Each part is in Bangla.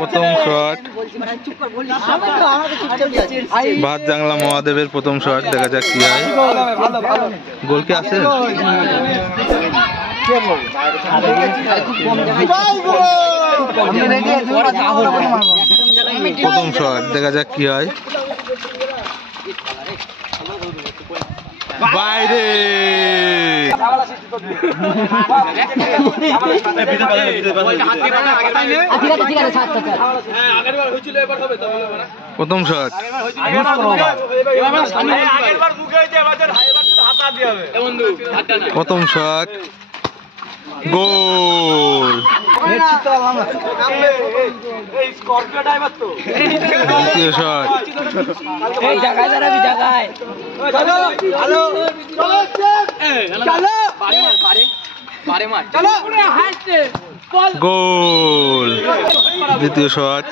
প্রথম শট ভাত জাংলা মহাদেবের প্রথম শট দেখা যাক কি হয়। গোল কি আছে? প্রথম শট দেখা যাক কি হয়। বাইরে প্রথম শট প্রথম শট গোল। দ্বিতীয় শট গোল। দ্বিতীয় shot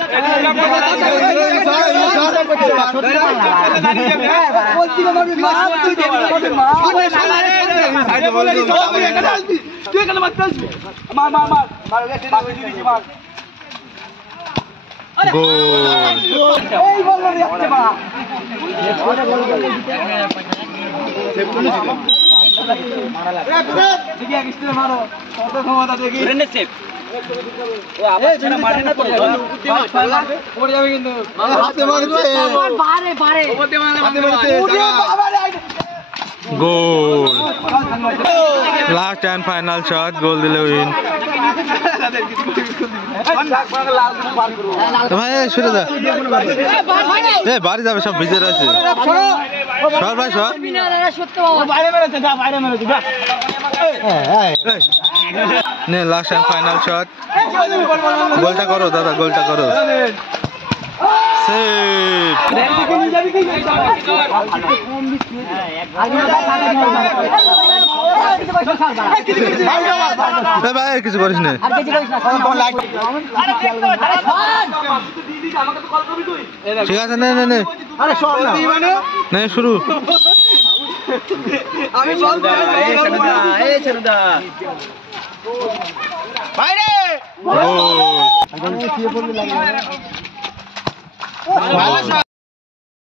goal. Last and final shot goal দিলে উইন। ভাই শুনে যা বাড়ি যাবে সব ভিজে রয়েছে। সর ভাই সর নে লাস্ট এন্ড ফাইনাল শট। গোলটা করো দাদা গোলটা করো। ভাই কিছু করিস না ঠিক আছে নে নে নে নে শুরু।